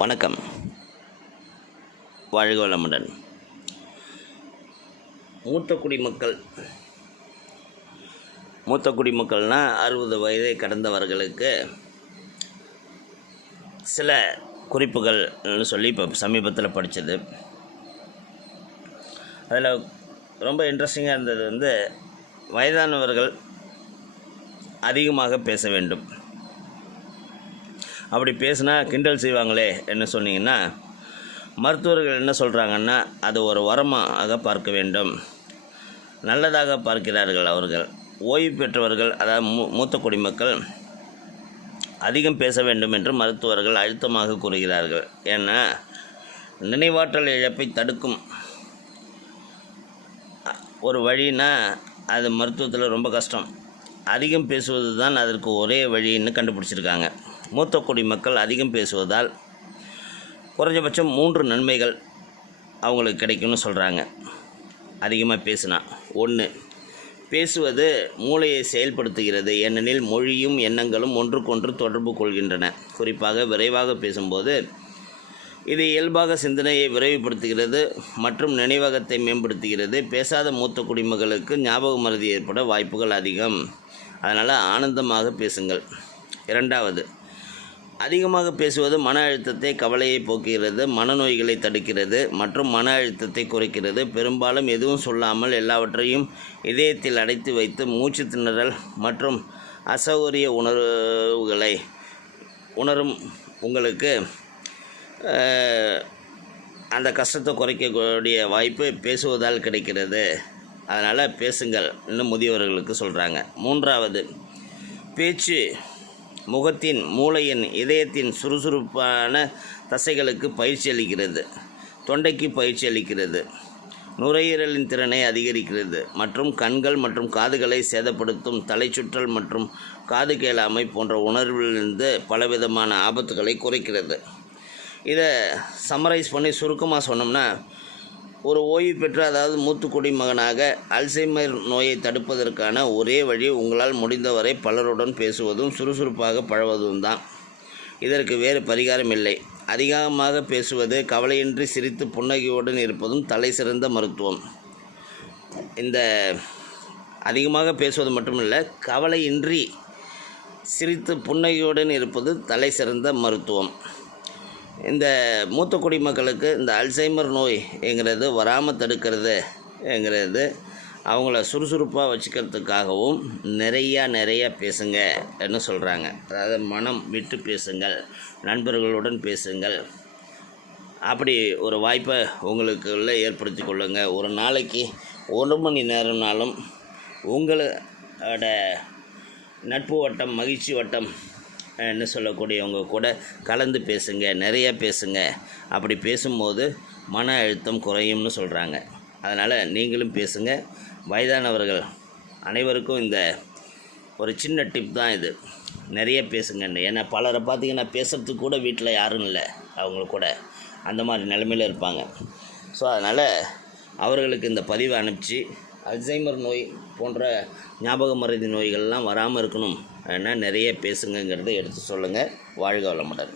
வணக்கம். வாழ்க வளமுடன். மூத்த குடிமக்கள் மூத்த குடிமக்கள்னால் அறுபது வயதை கடந்தவர்களுக்கு சில குறிப்புகள்னு சொல்லி இப்போ சமீபத்தில் படித்தது அதில் ரொம்ப இன்ட்ரெஸ்டிங்காக இருந்தது வந்து வயதானவர்கள் அதிகமாக பேச வேண்டும். அப்படி பேசுனா கிண்டல் செய்வாங்களே என்ன சொன்னீங்கன்னா மருத்துவர்கள் என்ன சொல்கிறாங்கன்னா அது ஒரு வரமாக பார்க்க வேண்டும். நல்லதாக பார்க்கிறார்கள் அவர்கள். ஓய்வு பெற்றவர்கள் அதாவது மூ மூத்த குடிமக்கள் அதிகம் பேச வேண்டும் என்று மருத்துவர்கள் அழுத்தமாக கூறுகிறார்கள். ஏன்னா நினைவாற்றல் இழப்பை தடுக்கும் ஒரு வழினா அது மருத்துவத்தில் ரொம்ப கஷ்டம். அதிகம் பேசுவது தான் அதற்கு ஒரே வழின்னு கண்டுபிடிச்சிருக்காங்க. மூத்த குடிமக்கள் அதிகம் பேசுவதால் குறைஞ்சபட்சம் மூன்று நன்மைகள் அவங்களுக்கு கிடைக்கும்னு சொல்கிறாங்க அதிகமாக பேசுனா. ஒன்று பேசுவது மூளையை செயல்படுத்துகிறது. ஏனெனில் மொழியும் எண்ணங்களும் ஒன்றுக்கொன்று தொடர்பு கொள்கின்றன. குறிப்பாக விரைவாக பேசும்போது இது இயல்பாக சிந்தனையை விரைவுபடுத்துகிறது மற்றும் நினைவகத்தை மேம்படுத்துகிறது. பேசாத மூத்த குடிமகளுக்கு ஞாபக மருதி ஏற்பட வாய்ப்புகள் அதிகம். அதனால் ஆனந்தமாக பேசுங்கள். இரண்டாவது அதிகமாக பேசுவது மன அழுத்தத்தை கவலையை போக்குகிறது மனநோய்களை தடுக்கிறது மற்றும் மன அழுத்தத்தை குறைக்கிறது. பெரும்பாலும் எதுவும் சொல்லாமல் எல்லாவற்றையும் இதயத்தில் அடைத்து வைத்து மூச்சு திணறல் மற்றும் அசௌகரிய உணர்வுகளை உணரும் உங்களுக்கு அந்த கஷ்டத்தை குறைக்கக்கூடிய வாய்ப்பு பேசுவதால் கிடைக்கிறது. அதனால் பேசுங்கள் இன்னும் முதியவர்களுக்கு சொல்கிறாங்க மூன்றாவது பேச்சு முகத்தின் மூளையின் இதயத்தின் சுறுசுறுப்பான தசைகளுக்கு பயிற்சி அளிக்கிறது. தொண்டைக்கு பயிற்சி அளிக்கிறது. நுரையீரலின் திறனை அதிகரிக்கிறது. மற்றும் கண்கள் மற்றும் காதுகளை சேதப்படுத்தும் தலைச்சுற்றல் மற்றும் காது கேளாமை போன்ற உணர்விலிருந்து பலவிதமான ஆபத்துகளை குறைக்கிறது. இதை சம்மரைஸ் பண்ணி சுருக்கமாக சொன்னோம்னா ஒரு ஓய்வு பெற்ற அதாவது மூத்துக்குடி மகனாக அல்சைமர் நோயை தடுப்பதற்கான ஒரே வழி உங்களால் முடிந்தவரை பலருடன் பேசுவதும் சுறுசுறுப்பாக பழவதும் தான். இதற்கு வேறு பரிகாரம் இல்லை. அதிகமாக பேசுவது கவலையின்றி சிரித்து புன்னகையுடன் இருப்பதும் தலை சிறந்த மருத்துவம். இந்த அதிகமாக பேசுவது மட்டுமில்லை கவலையின்றி சிரித்து புன்னகையுடன் இருப்பது தலை சிறந்த மருத்துவம். இந்த மூத்த குடிமக்களுக்கு இந்த அல்சைமர் நோய்ங்கிறது வராமல் தடுக்கிறதுங்கிறது அவங்கள சுறுசுறுப்பாக வச்சுக்கிறதுக்காகவும் நிறையா நிறையா பேசுங்க என்ன சொல்கிறாங்க. அதாவது மனம் விட்டு பேசுங்கள் நண்பர்களுடன் பேசுங்கள். அப்படி ஒரு வாய்ப்பை உங்களுக்குள்ளே ஏற்படுத்தி கொள்ளுங்க. ஒரு நாளைக்கு ஒரு மணி நேரம்னாலும் உங்களோட நட்பு வட்டம் மகிழ்ச்சி வட்டம் என்ன சொல்லக்கூடியவங்க கூட கலந்து பேசுங்க நிறைய பேசுங்க. அப்படி பேசும்போது மன அழுத்தம் குறையும்னு சொல்கிறாங்க அதனால் நீங்களும் பேசுங்க. வயதானவர்கள் அனைவருக்கும் இந்த ஒரு சின்ன டிப் தான் இது. நிறைய பேசுங்கன்னு. ஏன்னா பலரை பார்த்தீங்கன்னா பேசுறதுக்கு கூட வீட்டில் யாரும் இல்லை அவங்க கூட. அந்த மாதிரி நிலமையில இருப்பாங்க. ஸோ அதனால் அவர்களுக்கு இந்த பதிவை அனுப்பிச்சு அல்சைமர் நோய் போன்ற ஞாபக மருதி நோய்கள்லாம் வராமல் இருக்கணும். ஏன்னா நிறைய பேசுங்கங்கிறத எடுத்து சொல்லுங்கள் வாழ்க வளமுடன்.